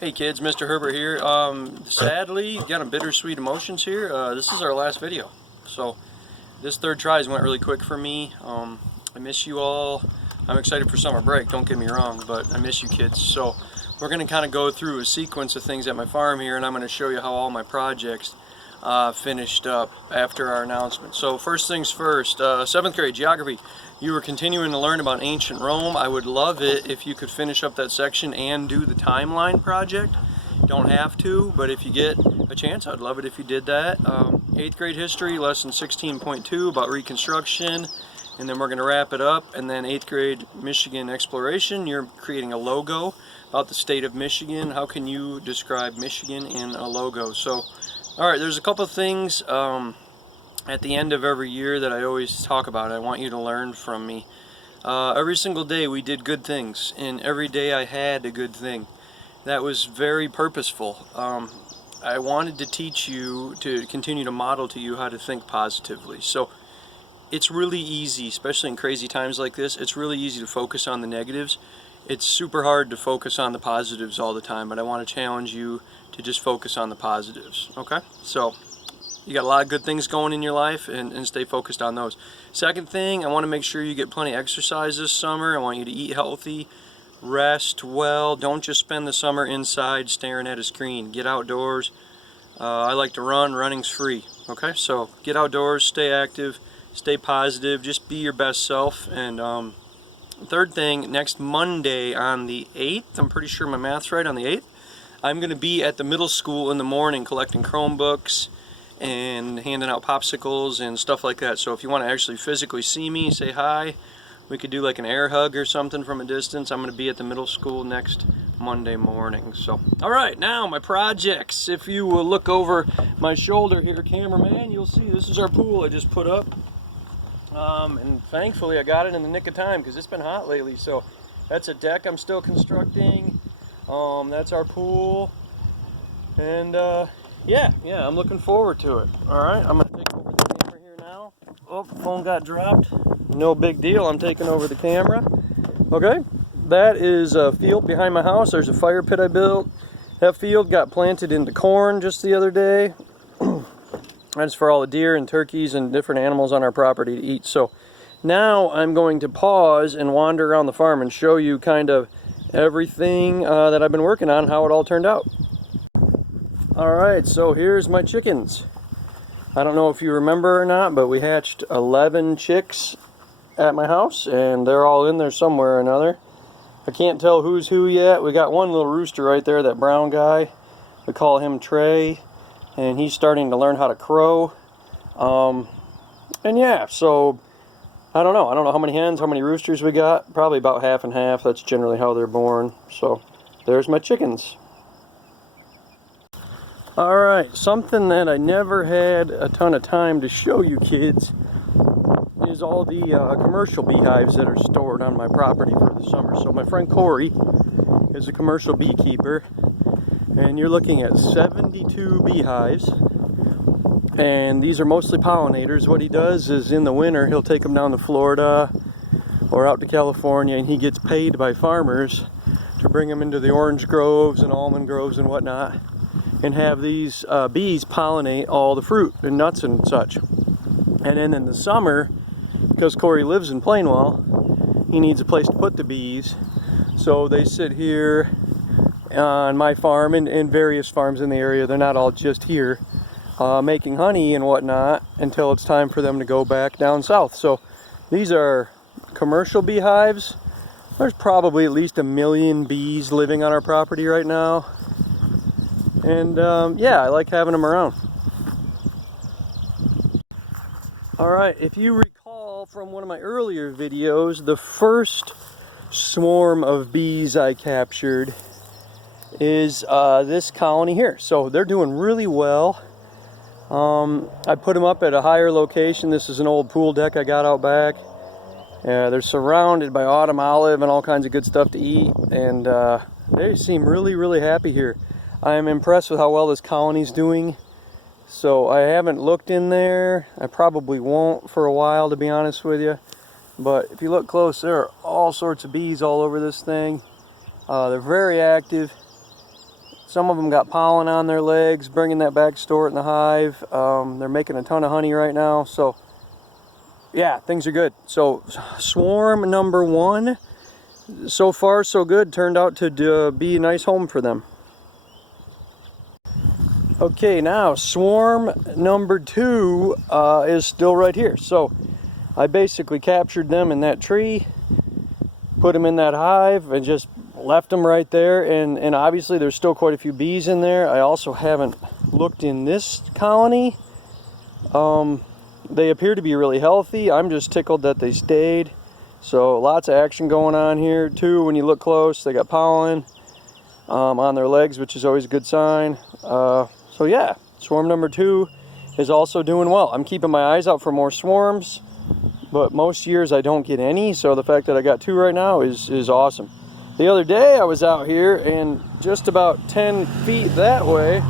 Hey kids, Mr. Herbert here. Sadly, got bittersweet emotions here. This is our last video. So this third tries went really quick for me. I miss you all. I'm excited for summer break, don't get me wrong, but I miss you kids. So we're going to kind of go through a sequence of things at my farm here, and I'm going to show you how all my projects finished up after our announcement. So first things first, 7th grade geography. You were continuing to learn about ancient Rome. I would love it if you could finish up that section and do the timeline project. Don't have to, but if you get a chance, I'd love it if you did that. 8th grade history, lesson 16.2 about Reconstruction, and then we're going to wrap it up. And then 8th grade Michigan exploration, you're creating a logo about the state of Michigan. How can you describe Michigan in a logo? So, all right, there's a couple of things at the end of every year that I always talk about. I want you to learn from me. Every single day we did good things, and every day I had a good thing. That was very purposeful. I wanted to teach you, to continue to model to you how to think positively. So it's really easy, especially in crazy times like this, it's really easy to focus on the negatives. It's super hard to focus on the positives all the time, but I want to challenge you to just focus on the positives, okay? So you got a lot of good things going in your life, and stay focused on those. Second thing, I want to make sure you get plenty of exercise this summer. I want you to eat healthy, rest well. Don't just spend the summer inside staring at a screen. Get outdoors. I like to run. Running's free, okay? So get outdoors, stay active, stay positive, just be your best self. And third thing, next Monday on the 8th, I'm pretty sure my math's right, on the 8th, I'm going to be at the middle school in the morning collecting Chromebooks and handing out popsicles and stuff like that. So if you want to actually physically see me, say hi. We could do like an air hug or something from a distance. I'm going to be at the middle school next Monday morning. So, all right, now my projects. If you will look over my shoulder here, cameraman, you'll see this is our pool I just put up. And thankfully I got it in the nick of time because it's been hot lately. So that's a deck I'm still constructing. That's our pool. And yeah, I'm looking forward to it. All right, I'm gonna take over the camera here now. Oh, phone got dropped. No big deal, I'm taking over the camera. Okay, that is a field behind my house. There's a fire pit I built. That field got planted into corn just the other day. That's for all the deer and turkeys and different animals on our property to eat. So now I'm going to pause and wander around the farm and show you kind of everything that I've been working on, how it all turned out. Alright, so here's my chickens. I don't know if you remember or not, but we hatched 11 chicks at my house, and they're all in there somewhere or another. I can't tell who's who yet. We got one little rooster right there, that brown guy. We call him Trey, and he's starting to learn how to crow. And yeah, so I don't know how many hens, how many roosters we got. Probably about half and half. That's generally how they're born. So there's my chickens. Alright, something that I never had a ton of time to show you kids is all the commercial beehives that are stored on my property for the summer. So my friend Corey is a commercial beekeeper, and you're looking at 72 beehives, and these are mostly pollinators. What he does is in the winter he'll take them down to Florida or out to California, and he gets paid by farmers to bring them into the orange groves and almond groves and whatnot, and have these bees pollinate all the fruit and nuts and such. And then in the summer, because Corey lives in Plainwell, he needs a place to put the bees. So they sit here on my farm and various farms in the area. They're not all just here, making honey and whatnot until it's time for them to go back down south. So these are commercial beehives. There's probably at least 1 million bees living on our property right now. And yeah, I like having them around. Alright, if you recall from one of my earlier videos, the first swarm of bees I captured is this colony here. So they're doing really well. I put them up at a higher location. This is an old pool deck I got out back. They're surrounded by autumn olive and all kinds of good stuff to eat, and they seem really happy here. I am impressed with how well this colony's doing. So I haven't looked in there. I probably won't for a while, to be honest with you. But if you look close, there are all sorts of bees all over this thing. They're very active. Some of them got pollen on their legs, bringing that back to store it in the hive. They're making a ton of honey right now. So yeah, things are good. So swarm number 1, so far so good. Turned out to be a nice home for them. Okay, now swarm number 2 is still right here. So I basically captured them in that tree, put them in that hive, and just left them right there. And obviously there's still quite a few bees in there. I also haven't looked in this colony. They appear to be really healthy. I'm just tickled that they stayed. So lots of action going on here too. When you look close, they got pollen on their legs, which is always a good sign. So yeah, swarm number 2 is also doing well. I'm keeping my eyes out for more swarms, but most years I don't get any. So the fact that I got 2 right now is awesome. The other day I was out here, and just about 10 feet that way,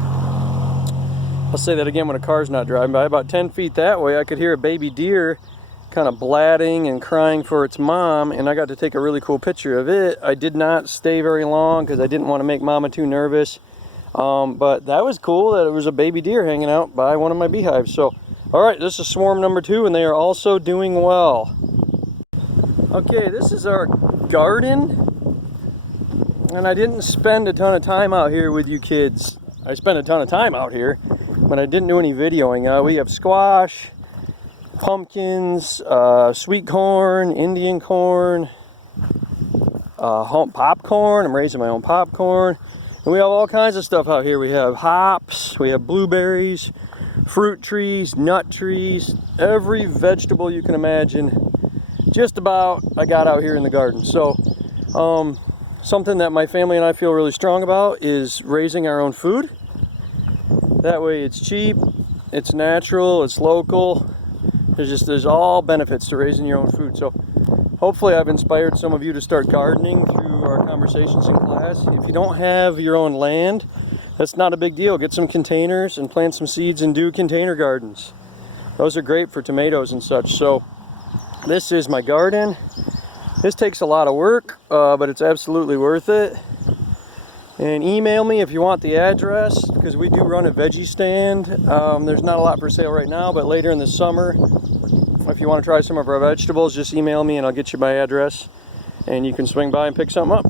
I'll say that again when a car's not driving by, about 10 feet that way I could hear a baby deer kind of blatting and crying for its mom, and I got to take a really cool picture of it. I did not stay very long because I didn't want to make mama too nervous, but that was cool that it was a baby deer hanging out by one of my beehives. So all right, this is swarm number 2, and they are also doing well. Okay, this is our garden, and I didn't spend a ton of time out here with you kids. I spent a ton of time out here, but I didn't do any videoing. We have squash, pumpkins, sweet corn, Indian corn, popcorn. I'm raising my own popcorn. And we have all kinds of stuff out here. We have hops, we have blueberries, fruit trees, nut trees, every vegetable you can imagine. Just about I got out here in the garden. So something that my family and I feel really strong about is raising our own food. That way it's cheap, it's natural, it's local. There's all benefits to raising your own food. So hopefully I've inspired some of you to start gardening through our conversations in class. If you don't have your own land, that's not a big deal. Get some containers and plant some seeds and do container gardens. Those are great for tomatoes and such. So this is my garden. This takes a lot of work, but it's absolutely worth it. And email me if you want the address, because we do run a veggie stand. There's not a lot for sale right now, but later in the summer, if you want to try some of our vegetables, just email me and I'll get you my address, and you can swing by and pick something up.